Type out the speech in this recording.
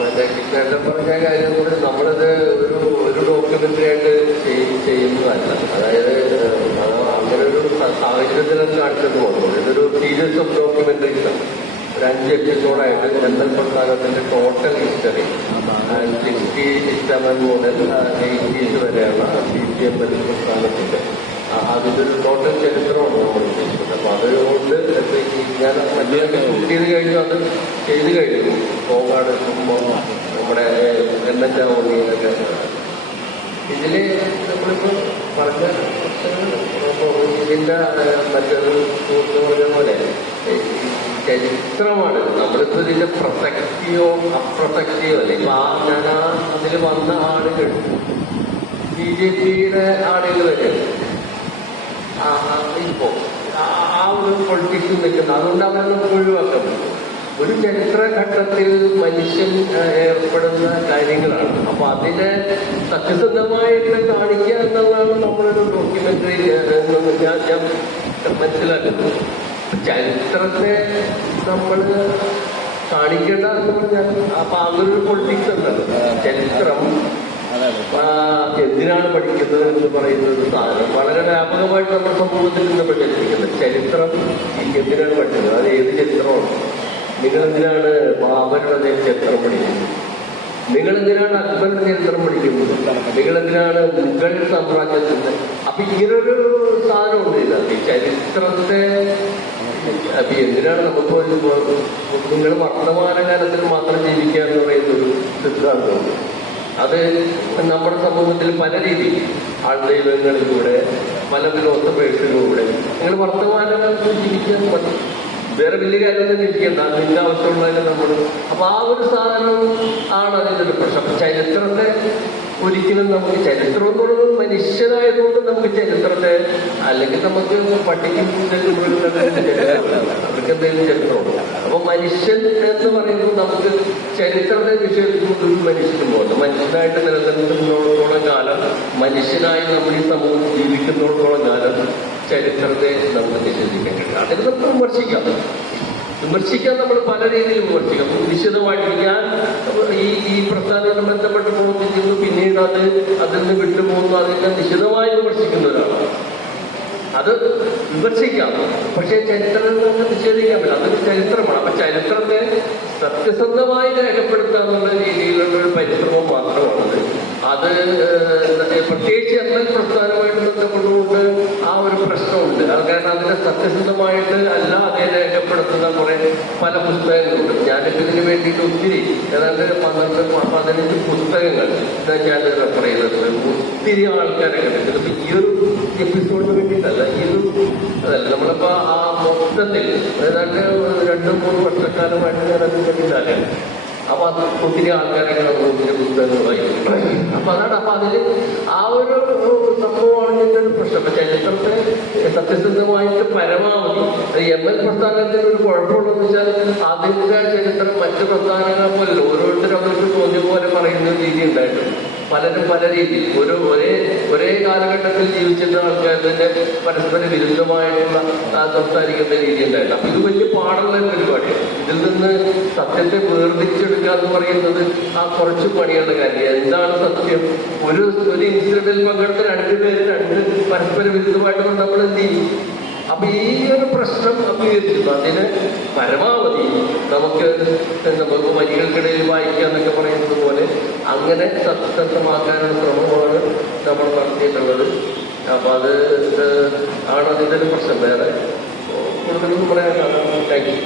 മറ്റേ കൃഷ്ണേട്ടൻ പറഞ്ഞ കാര്യം കൂടി നമ്മളിത് ഒരു ഡോക്യുമെന്ററി ആയിട്ട് ചെയ്യുന്നതല്ല. അതായത് അങ്ങനെ ഒരു സാഹചര്യത്തിനൊക്കെ കാണിച്ചത് പോകുന്നു. ഇതൊരു സീരീസ് ഓഫ് ഡോക്യുമെന്ററീസ് ആണ്. ഒരു 5 എപ്പിസോഡായിട്ട് ജനറൽ പ്രസ്ഥാനത്തിന്റെ ടോട്ടൽ ഹിസ്റ്ററി 67 മുതൽ 80s വരെയുള്ള CPM പ്രസ്ഥാനത്തിന്റെ അതിന്റെ ഒരു ടോട്ടൽ ചരിത്രമാണ് നമ്മൾ ഉദ്ദേശിക്കുന്നത്. അപ്പൊ അതുകൊണ്ട് ഞാൻ മറ്റൊക്കെ ഷൂട്ട് ചെയ്ത് കഴിഞ്ഞു, അത് ചെയ്ത് കഴിഞ്ഞു. കോങ്ങാട് നമ്മുടെ എണ്ണച്ചാവണിയിലൊക്കെ ഇതില് നമ്മളിപ്പോ പറഞ്ഞ ഇതിന്റെ മറ്റൊരു സുഹൃത്ത് പറഞ്ഞ പോലെ ചരിത്രമാണ്. നമ്മളിപ്പോ ഇതിന്റെ പ്രസക്തിയോ അപ്രസക്തിയോ അല്ല. ഇപ്പൊ ഞാൻ അതിൽ വന്ന ആളുകൾ BJPയുടെ ആളുകൾ വരെ ഇപ്പോ ആ ഒരു പൊളിറ്റിക്സ് നിൽക്കുന്നത്. അതുകൊണ്ട് അവരെ നമുക്ക് ഒഴിവാക്കാൻ പറ്റും. ഒരു ചരിത്രഘട്ടത്തിൽ മനുഷ്യൻ ഏർപ്പെടുന്ന കാര്യങ്ങളാണ്. അപ്പൊ അതിനെ സത്യസന്ധമായിട്ട് കാണിക്കുക എന്നുള്ളതാണ് നമ്മളൊരു ഡോക്യുമെന്ററി ഞാൻ മനസ്സിലാക്കുന്നത്. ചരിത്രത്തെ നമ്മൾ കാണിക്കേണ്ട എന്ന് പറഞ്ഞാൽ അപ്പൊ അതൊരു പൊളിറ്റിക്സ് ഉണ്ടല്ലോ. ചരിത്രം എന്തിനാണ് പഠിക്കുന്നത് എന്ന് പറയുന്ന ഒരു സാധനം വളരെ വ്യാപകമായിട്ട് നമ്മുടെ സമൂഹത്തിൽ നിന്ന് പ്രചരിപ്പിക്കുന്നത്. ചരിത്രം എന്തിനാണ് പഠിക്കുന്നത്? അത് ഏത് ചരിത്രമാണ്? നിങ്ങളെന്തിനാണ് ബാബരുടെ ചരിത്രം പഠിക്കുന്നത്? നിങ്ങളെന്തിനാണ് അക്ബറുടെ ചരിത്രം പഠിക്കുന്നത്? നിങ്ങളെന്തിനാണ് മുഗൾ സാമ്രാജ്യത്തിന്റെ? അപ്പൊ ഇങ്ങനൊരു സാധനമുണ്ട് ഇതിനകത്ത്. ഈ ചരിത്രത്തെ അപ്പൊ എന്തിനാണ് നമുക്ക് നിങ്ങൾ വർത്തമാനകാലത്തിൽ മാത്രം ജീവിക്കുക എന്ന് പറയുന്നൊരു സിദ്ധാന്തമുണ്ട്. അത് നമ്മുടെ സമൂഹത്തിൽ പല രീതിയിൽ ആൾദൈവങ്ങളിലൂടെ പല ഫിലോസഫേഴ്സിലൂടെ നിങ്ങൾ വർത്തമാനകാലത്ത് ജീവിക്കാൻ മതി. വേറെ വലിയ കാര്യം തന്നെ ഇരിക്കണ്ട, അതിന്റെ ആവശ്യമുള്ളതിന് നമ്മൾ. അപ്പൊ ആ ഒരു സാധനം ആണ് അതിൻ്റെ ഒരു പ്രശ്നം. ചരിത്രത്തെ ഒരിക്കലും നമുക്ക് ചരിത്രം എന്ന് പറയുന്നത് മനുഷ്യനായതുകൊണ്ട് നമുക്ക് ചരിത്രത്തെ, അല്ലെങ്കിൽ നമുക്ക് പട്ടിക്കും അവർക്ക് എന്തെങ്കിലും ചരിത്രമുണ്ട്. അപ്പൊ മനുഷ്യൻ എന്ന് പറയുമ്പോൾ നമുക്ക് ചരിത്രത്തെ നിഷേധിച്ചുകൊണ്ട് ഒരു മനുഷ്യനും പോകുന്നു. മനുഷ്യനായിട്ട് നിലനിൽക്കുന്നിടത്തോളം കാലം, മനുഷ്യനായി നമ്മൾ ഈ സമൂഹം ജീവിക്കുന്നിടത്തോളം കാലം ചരിത്രത്തെ നമുക്ക് നിഷേധിക്കാൻ കഴിയും. അതിന് നമുക്ക് വിമർശിക്കാൻ നമ്മൾ പല രീതിയിൽ വിമർശിക്കാം. വിശദമായിട്ട് ഞാൻ ഈ പ്രസ്ഥാനവുമായി ബന്ധപ്പെട്ട് പ്രവർത്തിക്കുന്നു, പിന്നീട് അതിൽ നിന്ന് വിട്ടുപോകുന്നു, അതിനെ വിശദമായി വിമർശിക്കുന്ന ഒരാളാണ്. അത് വിമർശിക്കാം, പക്ഷേ ചരിത്രം നിഷേധിക്കാൻ പറ്റില്ല. അതൊരു ചരിത്രമാണ്. അപ്പൊ ചരിത്രത്തെ സത്യസന്ധമായി രേഖപ്പെടുത്തുക എന്നുള്ള രീതിയിലുള്ള ഒരു പരിശ്രമം മാത്രമാണത്. അത് പ്രത്യേകിച്ച് ML പ്രസ്ഥാനമായിട്ട് ബന്ധപ്പെട്ടുകൊണ്ട് ആ ഒരു പ്രശ്നമുണ്ട്. അത് കാരണം അതിനെ സത്യസന്ധമായിട്ട് അല്ല അതേ രേഖപ്പെടുത്തുന്ന കുറെ പല പുസ്തകങ്ങളുണ്ട്. ഞാനിപ്പോൾ ഇതിന് വേണ്ടിയിട്ട് ഒത്തിരി ഏതാണ്ട് 12-15 പുസ്തകങ്ങൾ ഞാൻ റെഫർ ചെയ്തിട്ടുണ്ട്. ഒത്തിരി ആൾക്കാരൊക്കെ ചിലപ്പോൾ ഈ ഒരു എപ്പിസോഡിന് വേണ്ടിയിട്ടല്ല, അതല്ല നമ്മളിപ്പോ ആ മൊത്തത്തിൽ ഏതാണ്ട് 2-3 വർഷക്കാലമായിട്ട് ഞാൻ അതിന് വേണ്ടിയിട്ടാണ്. അപ്പൊ അത് ഒത്തിരി ആൾക്കാരൊക്കെ ഒത്തിരി പുസ്തകങ്ങൾ വായിക്കും. അപ്പൊ അതാണ്. അപ്പൊ അതില് ആ ഒരു സംഭവമാണ് ഇതിന്റെ ഒരു പ്രശ്നം. അപ്പൊ ചരിത്രത്തെ സത്യസന്ധമായിട്ട് പരമാവധി ML പ്രസ്ഥാനത്തിന് ഒരു കുഴപ്പമുള്ളതെന്ന് വെച്ചാൽ അതിന്റെ ചരിത്രം മറ്റു പ്രസ്ഥാനങ്ങളെ പോലെ ഓരോരുത്തരും അവർക്ക് തോന്നിയ പോലെ പറയുന്ന രീതി ഉണ്ടായിട്ടുണ്ട്. പലരും പല രീതിയിൽ ഒരേ കാലഘട്ടത്തിൽ ജീവിച്ചിരുന്ന ആൾക്കാർ തന്നെ പരസ്പര വിരുദ്ധമായിട്ടുള്ള സംസാരിക്കുന്ന രീതി ഉണ്ടായിട്ടുണ്ട്. അപ്പൊ ഇത് വലിയ പാടുള്ള പരിപാടിയാണ്. ഇതിൽ നിന്ന് സത്യത്തെ വേർതിരിച്ചെടുക്കുക എന്ന് പറയുന്നത് ആ കുറച്ച് പണിയുള്ള കാര്യം. എന്താണ് സത്യം? ഒരു ഇൻസിഡന്റിൽ പങ്കെടുത്ത 2 പേര് 2 പരസ്പര വിരുദ്ധമായിട്ട് നമ്മൾ എന്ത് ചെയ്യും? അപ്പൊ ഈ ഒരു പ്രശ്നം അഭിമുഖീകരിച്ചിരുന്നു. അതിന് പരമാവധി നമുക്ക് വരികൾക്കിടയിൽ വായിക്കുക എന്നൊക്കെ പറയുന്നത് പോലെ അങ്ങനെ സത്യസന്ധമാക്കാനുള്ള ശ്രമമാണ് നമ്മൾ നടത്തിയിട്ടുള്ളത്. അപ്പൊ അത് ആണ് അതിൻ്റെ ഒരു പ്രശ്നം. വേറെ കൂടുതലൊന്നും പറയാൻ. Thank you.